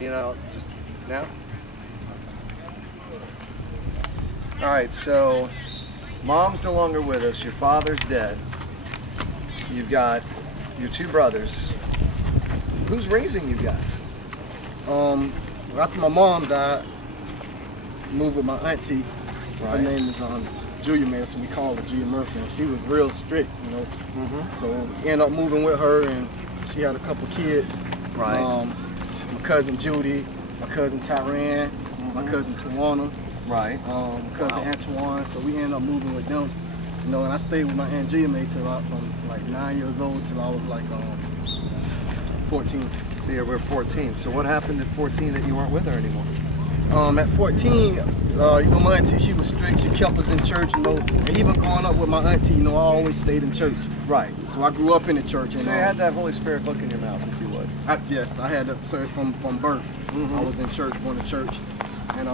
You know, just now? All right, so mom's no longer with us. Your father's dead. You've got your two brothers. Who's raising you guys? After my mom died, moved with my auntie. Right. Her name is Julia Murphy. We call her Julia Murphy, and she was real strict, you know. So we ended up moving with her, and she had a couple kids. Right. My cousin Judy, my cousin Tyran, my cousin Tawana. Right. My cousin Antoine. So we ended up moving with them, you know. And I stayed with my aunt Julia till from like 9 years old till I was like 14. So you were 14. So what happened at 14 that you weren't with her anymore? At 14, you know, my auntie, she was strict. She kept us in church, you know. And even growing up with my auntie, you know, I always stayed in church. Right. So I grew up in the church. And, so you had that Holy Spirit look in your mouth, if you would. Yes, I had that from birth. I was in church, going to church. And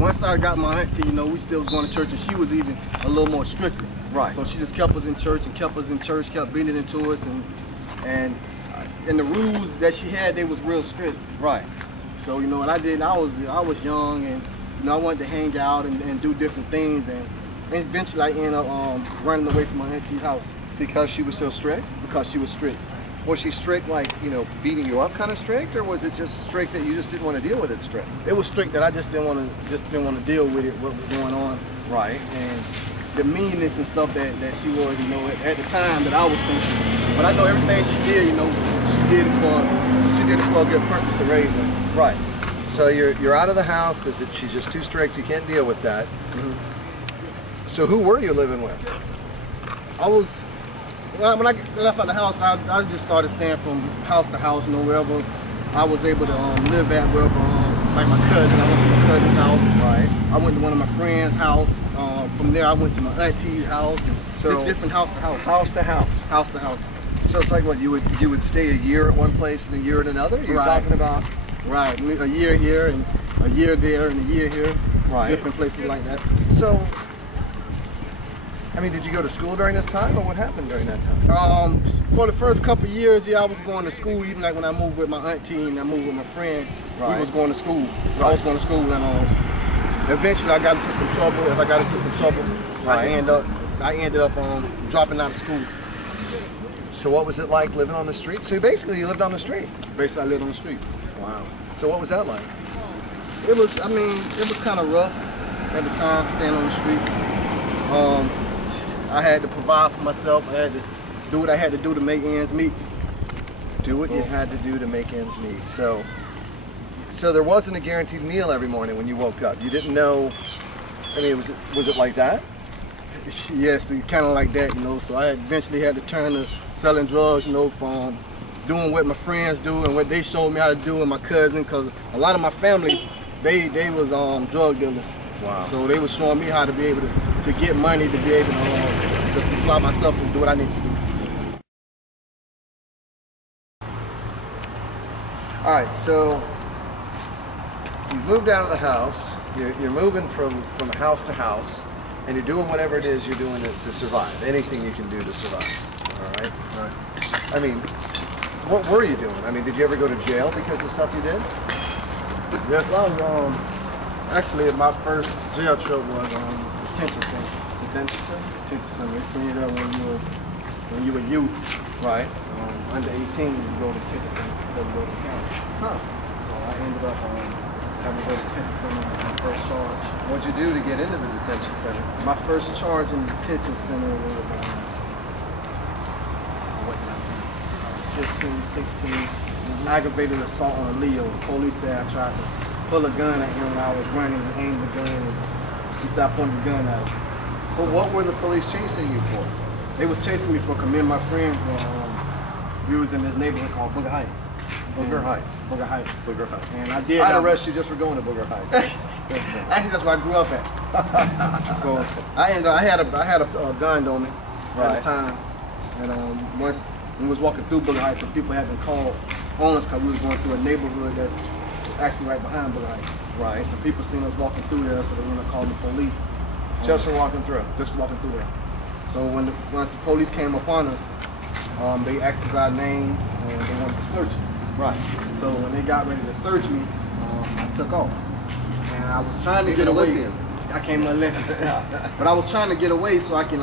once I got my auntie, you know, we still was going to church, and she was even a little more stricter. Right. So she just kept us in church and kept us in church, kept beating it into us, and the rules that she had, they was real strict. Right. So, you know, what I did, I was young, and, you know, I wanted to hang out and do different things, and eventually I ended up running away from my auntie's house. Because she was so strict? Because she was strict. Was she strict, like, you know, beating you up kind of strict, or was it just strict that you just didn't want to deal with it strict? It was strict that I just didn't want to deal with it, what was going on. Right. And the meanness and stuff that she was, you know, at the time that I was thinking. But I know everything she did, you know, she did it for a good purpose to raise us. Right. So you're out of the house because she's just too strict. You can't deal with that. So who were you living with? When I left out the house, I just started staying from house to house, you know, wherever I was able to live at, wherever, like my cousin, I went to my cousin's house. Right. I went to one of my friend's house. From there, I went to my auntie's house. So just different house to house. House to house. House to house. So it's like what, you would stay a year at one place and a year at another? You're talking about? Right, a year here and a year there and a year here. Right. Different places like that. So, I mean, did you go to school during this time, or what happened during that time? For the first couple of years, yeah, I was going to school. Even like when I moved with my auntie and I moved with my friend, we was going to school. Right. I was going to school, and eventually I got into some trouble. If I got into some trouble, I ended up dropping out of school. So what was it like living on the street? So basically you lived on the street? Basically I lived on the street. Wow. So what was that like? It was kind of rough at the time, staying on the street. I had to provide for myself. I had to do what I had to do to make ends meet. Do what you had to do to make ends meet. So there wasn't a guaranteed meal every morning when you woke up. You didn't know, I mean, was it like that? Yes, kind of like that, you know. So I eventually had to turn to selling drugs, you know, from doing what my friends do and what they showed me how to do, and my cousin, because a lot of my family, they was drug dealers. Wow. So they was showing me how to be able to get money, to be able to supply myself and do what I need to do. All right, so you moved out of the house. You're moving from house to house, and you're doing whatever it is you're doing to survive. Anything you can do to survive. All right. All right. I mean, what were you doing? I mean, did you ever go to jail because of stuff you did? Yes, I was. Actually, my first jail trip was detention center. Detention center? Detention center. They send you there when you were youth. Right. Under 18, you go to detention center because you go to the county. Huh. So I ended up having to go to detention center on my first charge. What'd you do to get into the detention center? My first charge in the detention center was 15, 16, aggravated assault on a Leo. The police said I tried to pull a gun at him when I was running and aimed the gun, and he said I pointed the gun at him. Well, so what were the police chasing you for? They was chasing me for me and my friends were, we was in this neighborhood called Booger Heights. Booger Heights. Booger Heights. Booger Heights. And I'd arrest you just for going to Booger Heights. Actually, that's where I grew up at. So I had a gun on me at the time, and once we was walking through Booger Heights, and people had been called on us because we was going through a neighborhood that's actually right behind Booger Heights. Right. So people seen us walking through there, so they went and called the police. Just for walking through? Just for walking through there. So once the police came upon us, they asked us our names and they wanted to search us. Right. So when they got ready to search me, I took off. And I was trying to get away. I came Olympian. But I was trying to get away so I can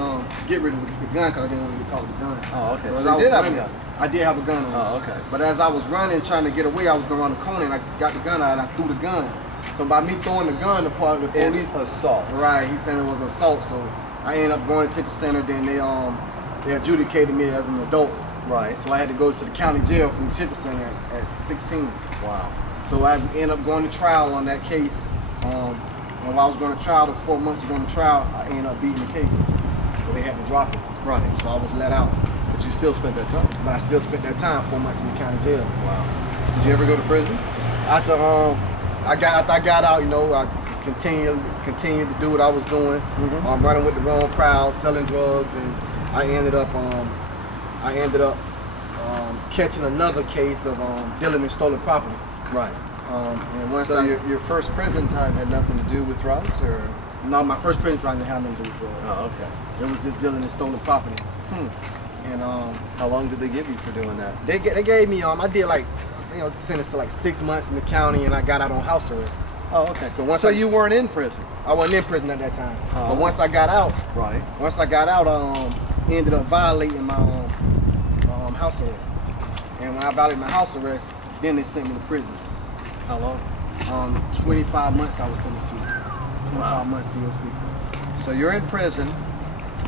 get rid of the gun because I didn't want to be caught with the gun. Oh, okay. So you did have a gun? I did have a gun on me. Oh, okay. But as I was running, trying to get away, I was going around the corner and I got the gun out and I threw the gun. So by me throwing the gun, the part of the police... It's assault. Right, he said it was assault. So I ended up going to the center, then they adjudicated me as an adult. Right. So I had to go to the county jail from the detention center at 16. Wow. So I ended up going to trial on that case. When I was going to trial, the 4 months of going to trial, I ended up beating the case. So they had to drop it. Right. So I was let out. But you still spent that time? But I still spent that time, 4 months in the county jail. Wow. Did you ever go to prison? After I got out, you know, I continued to do what I was doing. Running with the wrong crowd, selling drugs, and I ended up catching another case of dealing in stolen property. Right. And once so your first prison time had nothing to do with drugs, or? No, my first prison time didn't have nothing to do with drugs. Oh, okay. It was just dealing in stolen property. And how long did they give you for doing that? They gave me I did like, you know, sentenced to like 6 months in the county, and I got out on house arrest. Oh, okay. So you weren't in prison? I wasn't in prison at that time. But once I got out, ended up violating my house arrest. And when I violated my house arrest, then they sent me to prison. How long? 25 months I was sentenced to. 25 months DOC. So you're in prison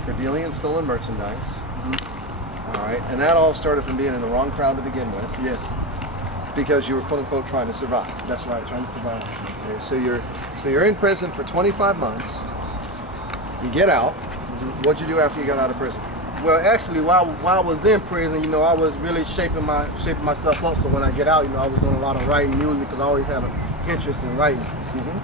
for dealing in stolen merchandise. All right, and that all started from being in the wrong crowd to begin with. Yes. Because you were quote unquote trying to survive. That's right, trying to survive. Okay, so you're in prison for 25 months. You get out. What'd you do after you got out of prison? Well, actually, while I was in prison, you know, I was really shaping myself up. So when I get out, you know, I was doing a lot of writing music because I always had an interest in writing.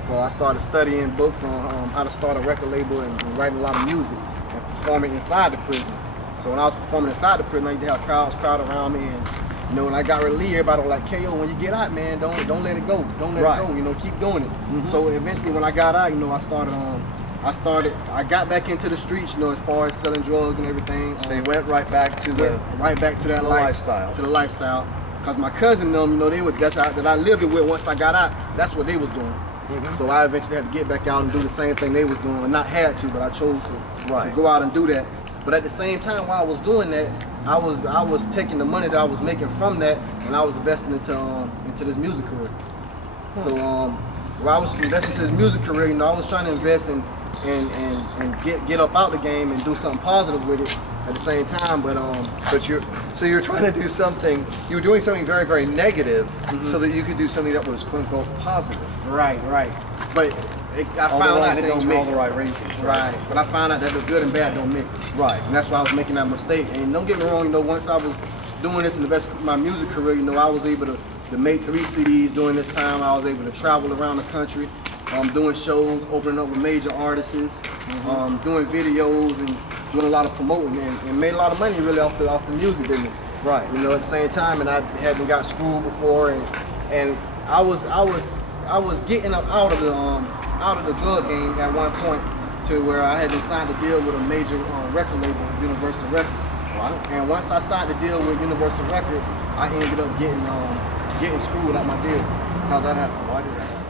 So I started studying books on how to start a record label and writing a lot of music and performing inside the prison. So when I was performing inside the prison, I used to have crowd around me, and you know, when I got released, everybody was like, "KO, when you get out, man, don't let it go, don't let it go, you know, keep doing it." So eventually, when I got out, you know, I got back into the streets, you know, as far as selling drugs and everything. So you went right back to that lifestyle. To the lifestyle. Cause my cousin, them, you know, that I lived with once I got out. That's what they was doing. So I eventually had to get back out and do the same thing they was doing, and not had to, but I chose to go out and do that. But at the same time, while I was doing that, I was taking the money that I was making from that, and I was investing into this music career. So while I was investing into this music career, you know, I was trying to invest and get up out the game and do something positive with it at the same time. But you're trying to do something. You were doing something very, very negative, so that you could do something that was quote unquote positive. Right. But I found out it don't mix. For all the right reasons. Right. But I found out that the good and bad don't mix. Right. And that's why I was making that mistake. And don't get me wrong, you know, once I was doing this in the best of my music career, you know, I was able to make 3 CDs during this time. I was able to travel around the country, doing shows, opening up with major artists, doing videos and doing a lot of promoting, and made a lot of money really off the music business. Right. You know, at the same time, and I hadn't got schooled before, and I was getting up out of the drug game at one point to where I had signed a deal with a major record label, Universal Records. Wow. And once I signed the deal with Universal Records, I ended up getting screwed out my deal. How'd that happen? Why did that happen?